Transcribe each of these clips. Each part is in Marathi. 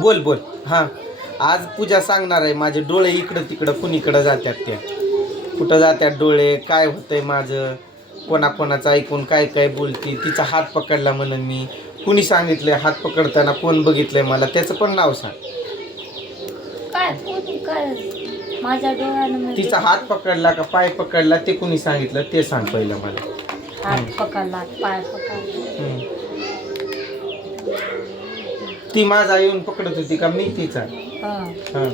बोल बोल हा. आज पूजा सांगणार आहे माझे डोळे इकडं तिकडं कुणीकडं जात्यात त्या कुठं जात्यात डोळे काय होतंय माझं? कोणाकोणाचं ऐकून काय काय बोलती? तिचा हात पकडला म्हणून मी. कुणी सांगितलंय हात पकडताना कोण बघितलंय मला? त्याचं पण नाव सांग. काय? कोणी काय? माझ्या डोळ्यानं म्हणजे तिचा हात पकडला का पाय पकडला ते कुणी सांगितलं? ते सांग पहिलं मला. हात पकडला पाय पकडला. हम्म. ती माझा येऊन पकडत होती का मी तिचा. हा. हा.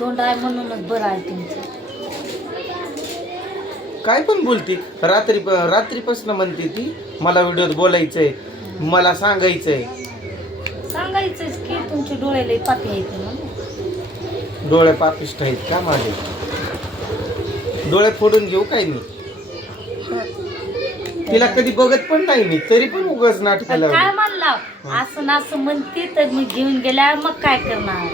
तोंड आहे म्हणूनच बरं आहे तुमचं. काय पण बोलती. रात्री रात्रीपासून म्हणते ती मला व्हिडिओत बोलायचंय. मला सांगायचंय. सांगायचंच की तुमचे डोळे लई पाठी आहेत म्हणून. डोळे पापिष्ट आहेत का माझे? डोळे फोडून घेऊ काय मी? तिला कधी बघत पण नाही मी तरी पण उगाच नाटक काय म्हणला? असं ना असं म्हणते तर मी घेऊन गेल्या मग काय करणार?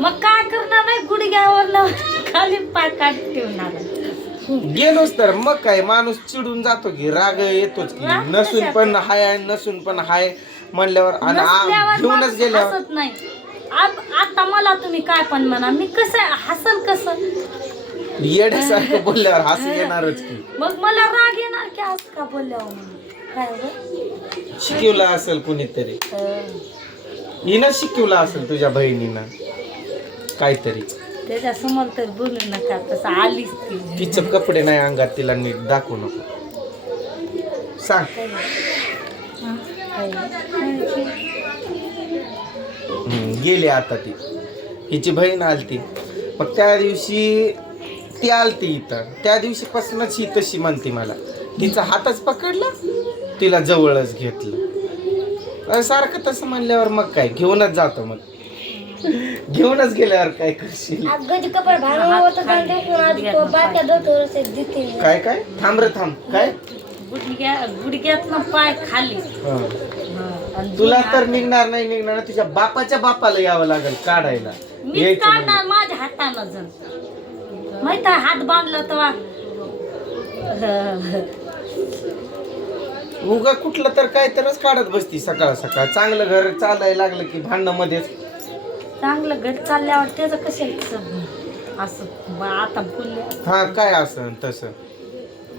मग काय करणार नाही? गुडघ्यावर खाली पाय काढ ठेवणार. गेलोच तर मग काय माणूस चिडून जातो की राग येतोच की राग नसून? पण हाय नसून पण हाय म्हणल्यावर आणि आ- नसल्यावर घेऊनच माणूस गेल्यावर हसत नाही. आप- आता मला तुम्ही काय पण म्हणा मी कसं हसल कसं? येड्यासारखं बोलल्यावर हसू येणारच की. मग मला राग येणार की असं का बोलल्यावर म्हणून? काय गं? शिकवलं असेल कुणीतरी. तर हिनं शिकवलं असेल तुझ्या बहिणीनं. काहीतरी. त्याच्यासमोर तर बोलू नका तसं आलीच ती. तिचं कपडे नाही अंगात तिला नीट दाखवू नको. सांग? काय? हम्म, गेली आता ती. हिची बहीण आलती. मग त्या दिवशी ती आलती इथं. त्या दिवशीपासूनच ही तशी म्हणते मला. तिचा हातच पकडला तिला जवळच घेतलं. सारखं तसं म्हणल्यावर मग काय? घेऊनच जातो मग. घेऊनच गेल्यावर काय करशील? काय काय? थांब रे थांब. काय? गुडघ्या गुडघ्यातनं पाय खाली. आणि तुला तर निघणार नाही निघणार. तुझ्या बापाच्या बापाला यावं लागेल काढायला. मी यायचं. काढणार माझ्या हातानं जण माहीत आहे हात बांधला तेव्हा उगा कुठलं तर काय तरच काढत बसती सकाळ सकाळ. चांगलं घर चालायला लागलं की भांडणं मध्येच चांगलं घर चालल्यावर त्याचं कसं असं ब- आता बोलले. हा काय असं तसं.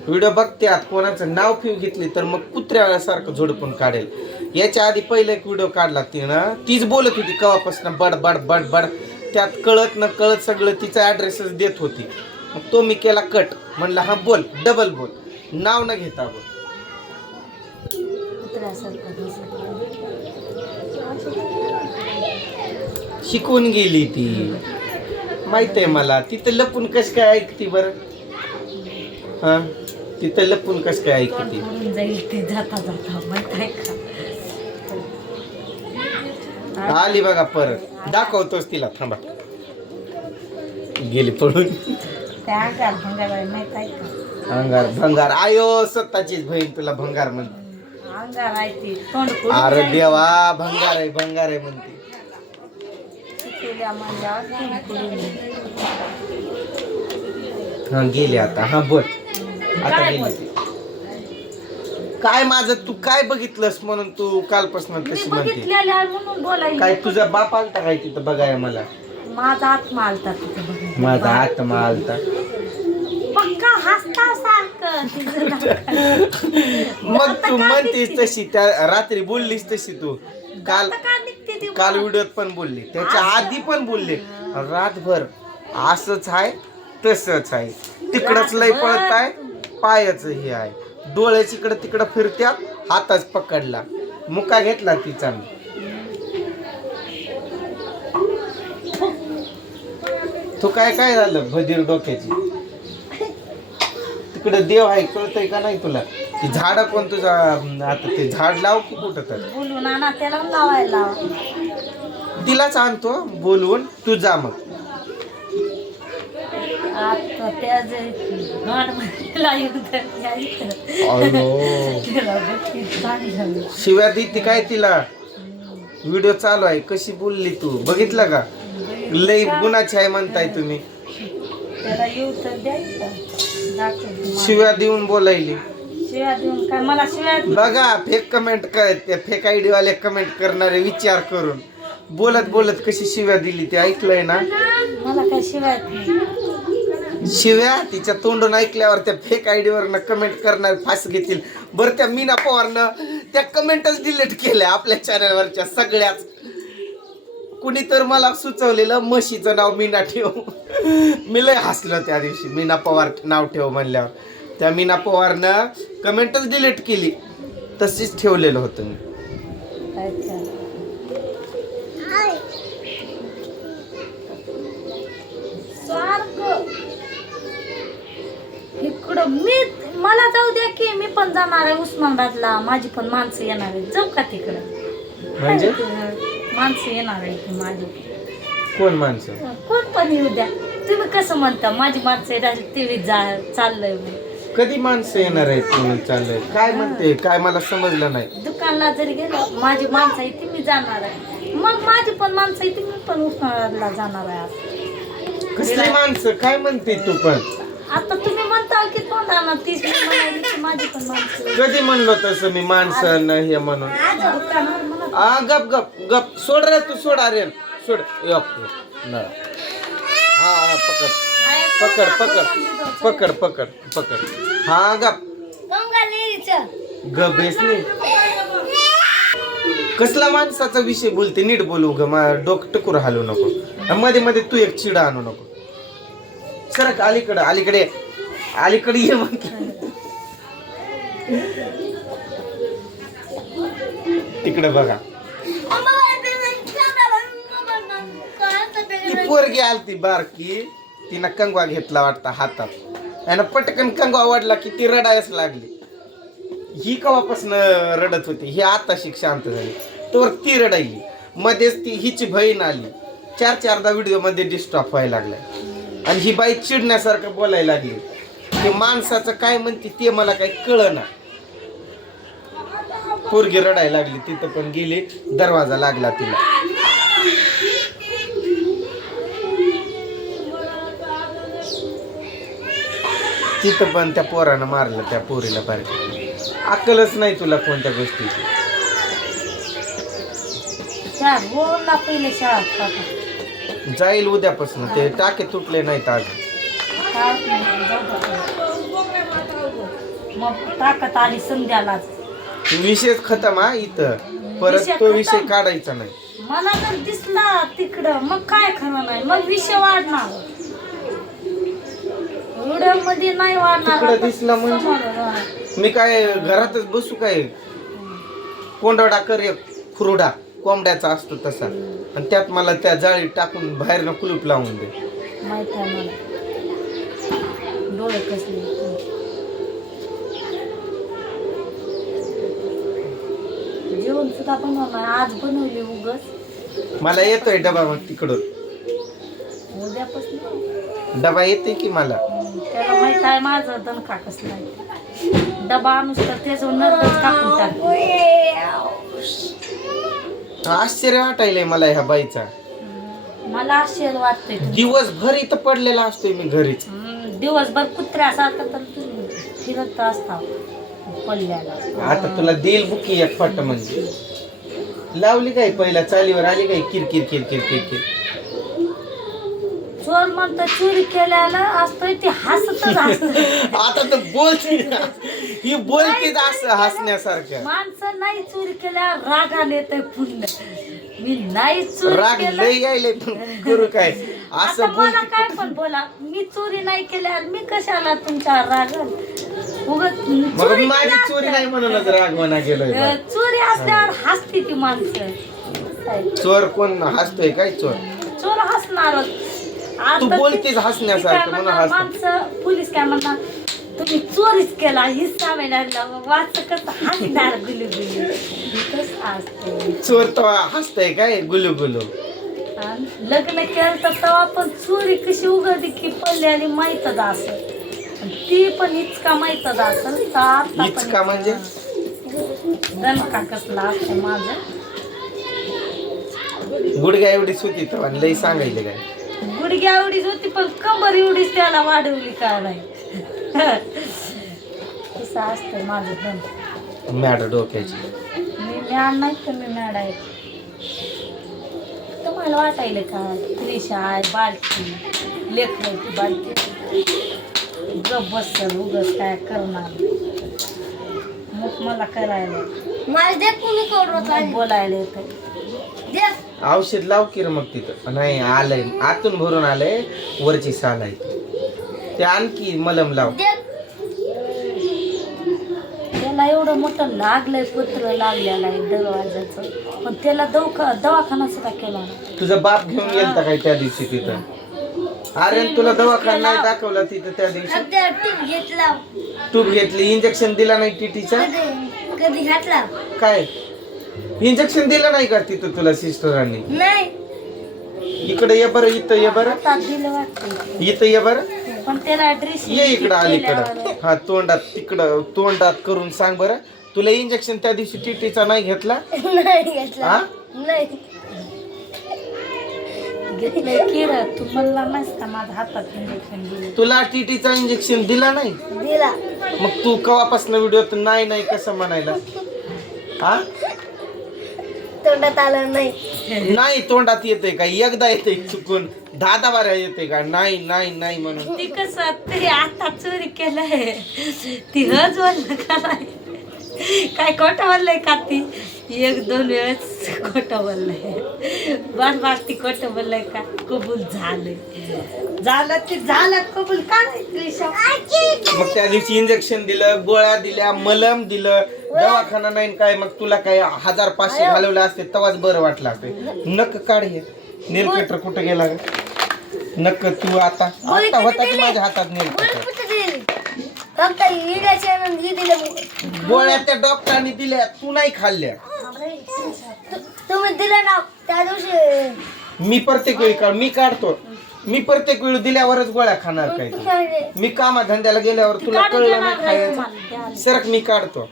व्हिडिओ बघत्यात कोणाचं नाव फिव घेतली तर मग कुत्र्यासारखं झोडपून काढेल. याच्या आधी पहिला एक व्हिडिओ काढला तिनं. तीच बोलत होती कवापासून बड बड बड बड. त्यात कळत न कळत सगळं तिचा ॲड्रेसच देत होती. मग तो मी केला कट म्हणला हा बोल डबल बोल. नाव न घेता बोल. शिकून गेली ती. माहीत आहे मला तिथं लपून कस काय ऐकती बर? हा? तिथं लपून कस काय ऐकती? जाईल ते जाता जाता माहीत आहे का? आली बघा परत. दाखवतोच तिला. थांबा. गेली पळून. भंगार भंगार. आयो स्वतःचीच बहीण तुला भंगार म्हणते अरे. देवा भंगार आहे भंगार आहे म्हणते. हा गेली आता. हा बोल. आता गेली. काय माझं तू काय बघितलंस म्हणून तू कालपासून मी तशी म्हणते? बघितलेलं आहे म्हणून बोलायला. काय तुझा बाप आलता काय तिथं बघाय मला? माझा आत्मा आलता तिथं बघायला. माझा आत्मा आलता. पक्का हसता सारखं तिचं नाक. मग तू म्हणतीस तशी त्या रात्री बोललीस तशी तू. काल आता का निघते ती काल व्हिडिओत पण बोलली त्याच्या आधी पण बोलले. रातभर असंच आहे तसंच आहे. तिकडच लय पळत आहे पायाच हे आहे. डोळ्याच इकडं तिकडं फिरत्या हाताच पकडला. मुका घेतला तिचा मी. तू काय काय झालं भदीर डोक्याची? तिकडे देव आहे कळतंय का नाही तुला? ती झाड कोण तुझा आता ते झाड लाव की कुठं तर? बोलून आणा त्याला लावायला लावा. तिलाच आणतो बोलवून तू जा मग. जे. शिव्या देते काय तिला? व्हिडिओ चालू आहे. कशी बोलली तू? बघितलं का? लई गुणाची आहे म्हणताय तुम्ही. शिव्या देऊन बोलायली. शिव्या देऊन काय? मला शिव्या बघा फेक कमेंट कर फेक आयडी वाले कमेंट करणारे विचार करून. बोलत बोलत कशी शिव्या दिली ते ऐकलंय ना? मला काय शिव्या. शिव्या तिच्या तोंडून ऐकल्यावर त्या फेक आयडी कमेंट करणार फास घेतील. बरं त्या मीना पवारनं त्या कमेंटच डिलीट केल्या आपल्या चॅनलवरच्या सगळ्याच. कुणी तर मला सुचवलेलं म्हशीचं नाव मीना ठेव. मी लय हसलो त्या दिवशी मीना पवार नाव ठेव म्हणल्यावर. त्या मीना पवारनं कमेंटच डिलीट केली. तशीच ठेवलेलं होतं मी. मी मला जाऊ द्या की मी पण जाणार आहे उस्मानाबादला. माझी पण माणसं येणार आहेत. जाऊ का तिकडं? म्हणजे? माणसं येणार आहे की माझी? कोण माणसं? कोण पण येऊ द्या. तुम्ही कसं म्हणता? माझी माणसं येणार टीव्ही जा चाललंय. कधी माणसं येणार आहेत म्हणून चाललंय? काय म्हणते? काय मला समजलं नाही. दुकानला जरी गेलो माझी माणसं आहे ती मी जाणार आहे. मग माझी पण माणसं आहे ती मी पण उस्मानाबादला जाणार आहे आज. कसली माणसं? काय म्हणते तू पण? आता तुम्ही म्हणता की तोंडाना तीच मी म्हणाली की माझी पण माणसं कधी म्हणलो तसं मी माणसं न हे म्हणून? दुकानावर म्हणत आ गप गप गप. सोड रे तू सोड अरे सोड. न हा हा पकड. पकड पकड. पकड पकड पकड. हा गप. ग बेस नाही. कसला माणसाचा विषय बोलते? नीट बोलू ग मा डोक टकूर हालू नको. मध्ये मध्ये तू एक चिडा आणू नको. सरक अलीकडे अलीकडे ये. अलीकडे ये म्हटलं तिकडे बघा. ती पोरगी आलती बारकी. तिनं कंगवा घेतला वाटता हातात. आणि पटकन कंगवा वाढला की ती रडायच लागली. ही कवापासून रडत होती. ही आता शिक शांत झाली. तर ती रडायली. मध्येच ती हिची बहीण आली. चार चारदा व्हिडिओमध्ये डिस्टॉप व्हायला लागलाय. आणि ही बाई चिडण्यासारखं बोलायला लागली. ते माणसाचं काय म्हणते ते मला काही कळना. पोरगी रडायला लागली तिथं पण गेली दरवाजा लागला तिला. तिथं पण त्या पोरानं मारलं त्या पोरीला पाहिजे अक्कलच नाही तुला कोणत्या गोष्टीची. जाईल उद्यापासून ते टाके तुटले नाहीत आज. मग टाकत आली संध्यालाच. विषयच खतम हा इथं. परत विषय तो विषय खतम. काढायचा नाही. मला जर दिसला तिकडं. मग काय खरं नाही? मग विषय वाढणार. मध्ये नाही वाढणार तिकडं दिसला म्हणजे? समोर. मी काय घरातच बसू काय? कोंडवडा कर एक खुरुडा कोंबड्याचा असतो तसा. आणि त्यात मला त्या जाळी टाकून बाहेरनं कुलूप लावून दे. माहीत आहे मला. डोळे कसले. सुद्धा बनवणार आज बनवले उगच. मला येतोय डबा मग तिकडून. उद्यापासून? डबा येते की मला? त्याला माहीत आहे माझं दणका कसला आहे डबा आणूस तर त्याचं नरडच कापून टाक. आश्चर्य वाटायलंय मला ह्या बाईचा. मला आश्चर्य वाटतंय दिवसभर इथं पडलेला असतोय मी घरीच. हम्म, दिवसभर कुत्र्यासारखं तर तुम्ही फिरत असता पल्ल्याला आता तुला देईल बुकी एक फट म्हणजे. लावली काय पहिला चालीवर आली काय? किरकिर किरकिर किरकिर चोर म्हणतो चोरी केल्याला असतोय ते हसतच असत आता तर बोलते. ही बोलतेच असं हसण्यासारखं. माणसं नाही चोरी केल्यावर रागाने येतोय पुन्हा मी नाही चोरी राग केलं. लय यायले पण करू काय? आता असं मला बोलते. काय पण बोला. मी चोरी नाही केल्यावर मी कशाला तुमच्या रागल मग चोरी माझी चोरी नाही म्हणूनच राग बा. अं, चोरी असल्यावर हसते ती माणसं. असं. चोर कोण हसतोय? काय चोर? चोर हसणारच. तू ते हसण्यासारखं म्हणून हसतो. माणसं पोलीस काय म्हणणार? तुम्ही चोरीच केला हिस्सा मिळाला वाच कसं हसणार गुलू गुलू चोर तो हसतय काय गुलू गुलू आणि लग्न केलं तर तेव्हा पण चोरी कशी उघडली की पडल्याने माहीतच असेल. आणि ती पण इचका माहीतच असेल तर आता पण इचका म्हणजे? दणका कसला असतं माझं. गुडघ्या एवढीच होती तर लई सांगायले काय? गुडघ्या एवढीच होती पण कंबर एवढीच त्याला वाढवली का नाही तसं असतं माझं दम मॅड डोक्याची. मी मॅड नाही तर मी मॅड आहे. तुम्हाला वाटायला का? त्रिशा आहे बालकी. लेकरायची बालकी. गप बसल उगच काय करणार? मग मला करायला मला दे कुणी करू मग बोलायला येतं. दे. औषध लाव की रे मग तिथं. नाही आलंय. आतून भरून आलंय वरची साल आहे. ते आणखी मलम लाव. त्याला एवढं मोठं लागलंय पत्र लागलेलं आहे दरवाजाचं. पण त्याला दवाखा दवाखाना सुद्धा केला. तुझा बाप घेऊन गेलता काय त्या दिवशी तिथं? अरे तुला दवाखाना नाही दाखवला तिथं त्या दिवशी. सध्या टीप घेतला इंजेक्शन दिला नाही टीटीचा कधी कधी घातला काय? इंजेक्शन दिलं नाही का तिथं तुला सिस्टरांनी नाही. इकडे ये बरं इथं ये बरं. हातात दिलं वाटतं. इथं ये बरं. पण त्याला ड्रेस ये इकडं अलीकडं हा तोंडात तिकडं तोंडात करून सांग बरं. तुला इंजेक्शन त्या दिवशी टीटीचा नाही घेतला? नाही घेतला. हा नाही. घेतलंय किर तू म्हणला माझ्या हातात इंजेक्शन दिलं. तुला टीटीचा इंजेक्शन दिला नाही? दिला. मग तू कवापासून व्हिडिओ नाही नाही कसं म्हणायला? हा? तोंडात आलं नाही. नाही तोंडात येते का? एकदा येते चुकून. दहा दहा बारा येते का? नाही नाही नाही म्हणून. ती कसं ते आता चोरी केलंय. ती हज बोललं का नाही काय खोटं बोललंय का ती? एक दोन वेळेस खोटं बोललंय बार बार ती खोटं बोललंय का? कबूल झालंय. झालं ते झालं कबूल का मग त्या दिवशी इंजेक्शन दिलं गोळ्या दिल्या मलम दिलं. दवाखाना नाही काय मग तुला काय हजार पाचशे घालवले असते तेव्हाच बरं वाटलं असते. नक काढ हे. कुठं गेला ग? नक तू आता आता होता की माझ्या हातात नेलकटर? कुठे दिली फक्त दिलं गोळ्या त्या डॉक्टरांनी दिल्या तू नाही खाल्ल्या. तुम्ही दिलं ना त्या दिवशी मी प्रत्येक वेळी काढ मी काढतो. मी प्रत्येक वेळी दिल्यावरच गोळ्या खाणार काय तू. मी कामा धंद्याला गेल्यावर तुला काढून कळलं देणार नाही खायचं? द्यायला. सरक मी काढतो.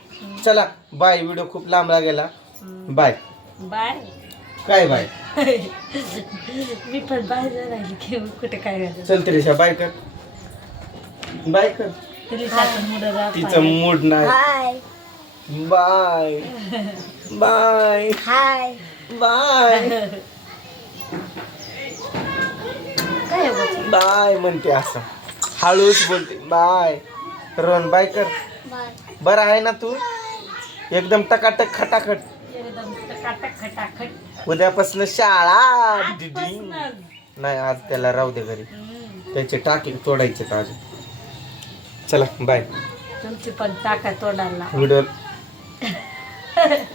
चला बाय. व्हिडिओ खूप लांबला गेला बाय. बाय. काय बाय? मी पण बाहेर राहिली घेऊन कुठे काय चल त्रिशा बाय कर. बाय कर. मुलं तिचं मूड नाही. Hi bye. Bye. Hi. Bye. काय बाय म्हणते असं. हळूच बोलते. बाय. रोहन बाय कर. बाय. बरं आहे ना तू? एकदम टकाटक खटाखट. एकदम टकाटक खटाखट. उद्यापासून शाळा. आजपासूनच. नाही आज त्याला राहू दे घरी. हम्म. त्याचे टाके तोडायचे आज चला बाय. तुमची पण टाका तोडायला. व्हिडिओ